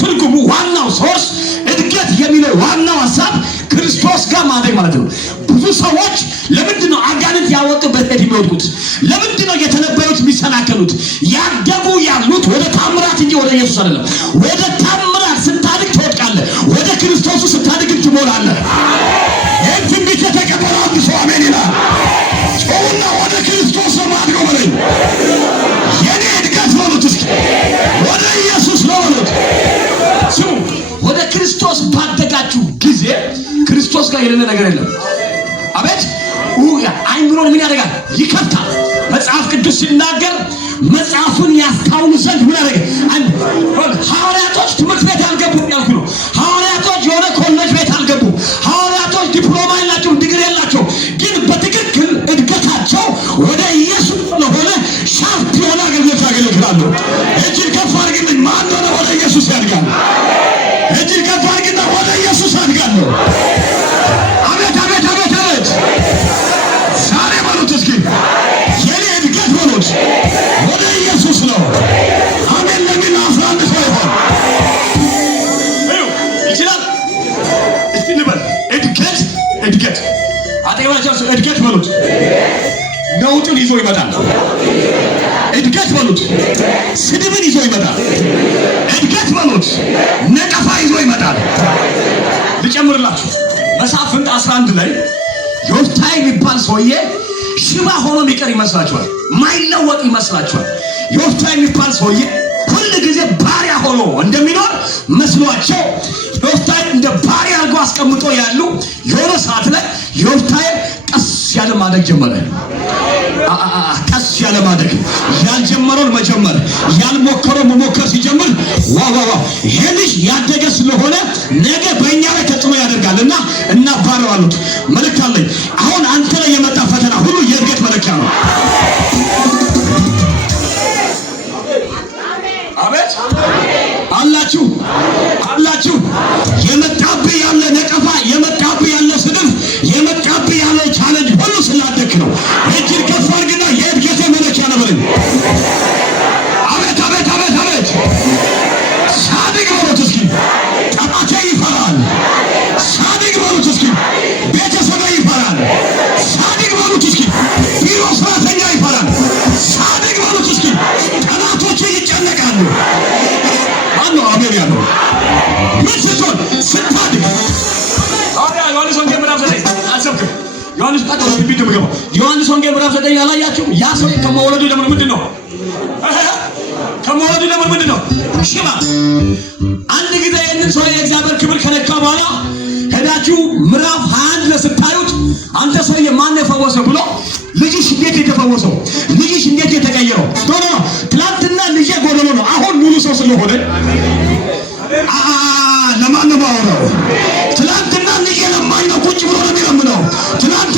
ትርጉሙ ዋናው ሶርስ እድገት የሚለው ዋናው ሐሳብ ክርስቶስ ጋር ማደግ ማለት ነው። ብዙ ሰዎች ለምንድን ነው አጋንንት ያወጡበት የሚወድቁት? ለምንድን ነው የተነበዩት የሚሰናከሉት? ያደጉ ያሉት ወደ ታምራት እንጂ ወደ ኢየሱስ አይደለም። ወደ ታምራት ስታድግ ትወድቃለህ፣ ወደ ክርስቶስ ስታድግ ትሞላለህ። ይህን ትንቢት የተቀበለ አንድ ሰው አሜን ይላል። ጮውና ወደ ክርስቶስ ማድጎ በለኝ። የኔ እድገት በሉት እስኪ ወደ ኢየሱስ ነው በሉት። ስሙ፣ ወደ ክርስቶስ ባደጋችሁ ጊዜ ክርስቶስ ጋር የሌለ ነገር የለም። አቤት አይምሮን ምን ያደርጋል? ይከፍታል። መጽሐፍ ቅዱስ ሲናገር መጽሐፉን ያስታውሉ ዘንድ ምን ያደርጋል? ሐዋርያቶች ትምህርት ቤት አልገቡም ያልኩ ነው። ሐዋርያቶች የሆነ ኮሌጅ ቤት አልገቡም። ሐዋርያቶች ዲፕሎማ የላቸውም፣ ዲግሪ የላቸው። ግን በትክክል እድገታቸው ወደ ኢየሱስ ስለሆነ ሻርፕ የሆነ አገልግሎት ያገለግላሉ። እጅግ ከፍ አድርግልኝ። ማን ሆነ ወደ ኢየሱስ ያድጋል? እጅግ ከፍ አድርግና ወደ ኢየሱስ አድጋለሁ። አቤት አቤት አቤት አቤት! ዛሬ በሉት እስኪ የኔ እድገት በሉት ወደ ኢየሱስ ነው። አሜን ለሚል 11 ሰው ይሆን ይችላል። እስቲ ልበል እድገት እድገት አጠገባቸው እድገት በሉት ነውጥን ይዞ ይመጣል። እድገት በሉት ስድብን ይዞ ይመጣል። እድገት በሉት ነቀፋ ይዞ ይመጣል። ልጨምርላችሁ መሳፍንት 11 ላይ ዮፍታሔ የሚባል ሰውዬ ሽባ ሆኖ የሚቀር ይመስላችኋል? ማይለወጥ ይመስላችኋል? ዮፍታሔ የሚባል ሰውዬ ሁል ጊዜ ባሪያ ሆኖ እንደሚኖር መስሏቸው ዮፍታሔ እንደ ባሪያ አድርገው አስቀምጦ ያሉ የሆነ ሰዓት ላይ ዮፍታሔ ቀስ ያለ ማደግ ጀመረ። ቀስ ያለ ማደግ፣ ያልጀመረውን መጀመር፣ ያልሞከረው መሞከር ሲጀምር ዋው ይሄ ልጅ ያደገ ስለሆነ ነገ በእኛ ላይ ተጽዕኖ ያደርጋልና እናባረው አሉት። መልእክት አለኝ። አሁን አንተ ላይ የመጣ ፈተና ሁሉ የእድገት መለኪያ ነው። አቤት አላችሁ አላችሁ። የመጣብህ ያለ ነቀፋ፣ የመጣብህ ያለ ስድብ፣ የመጣብህ ያለ ቻሌንጅ ሁሉ ስላደክ ነው። እጅን ከፍ አድርግና የእድገት መለኪያ ነው በለኝ። አቤት አቤት አቤት አቤት! ሳድግ በሉት እስኪ ጠላቴ ይፈራል። ሳድግ በሉት እስኪ ቤተሰቤ ይፈራል። ሳድግ በሉት እስኪ ቢሮ ሰራተኛ ይፈራል። ሳድግ በሉት እስኪ ጠላቶቼ ይጨነቃሉ። ማነው አሜን ያለው? ምን ስትሆን ስታድግ? ዮሐንስ ወንጌል ምዕራፍ 9 አልሰብክም። ዮሐንስ ቀጥሎ ቢት ምገባ ዮሐንስ ወንጌል ምዕራፍ 9 ያላያችሁ ያ ሰው ከመወለዱ ለምን ምንድን ነው? ከመወለዱ ለምን ምንድን ነው? ሽባ። አንድ ጊዜ ይህንን ሰው የእግዚአብሔር ክብር ከነካ በኋላ ሄዳችሁ ምዕራፍ 21 ለስታዩት አንተ ሰውዬ ማን የፈወሰው ብሎ ልጅሽ እንዴት የተፈወሰው? ልጅሽ እንዴት የተቀየረው? ቶሎ ትላንትና ልጄ ጎደሎ ነው፣ አሁን ሙሉ ሰው ስለሆነ ለማን ነው ማወራው? ትላንትና ልጄ ለማኝ ነው ቁጭ ብሎ ነው የሚለምነው። ትላንት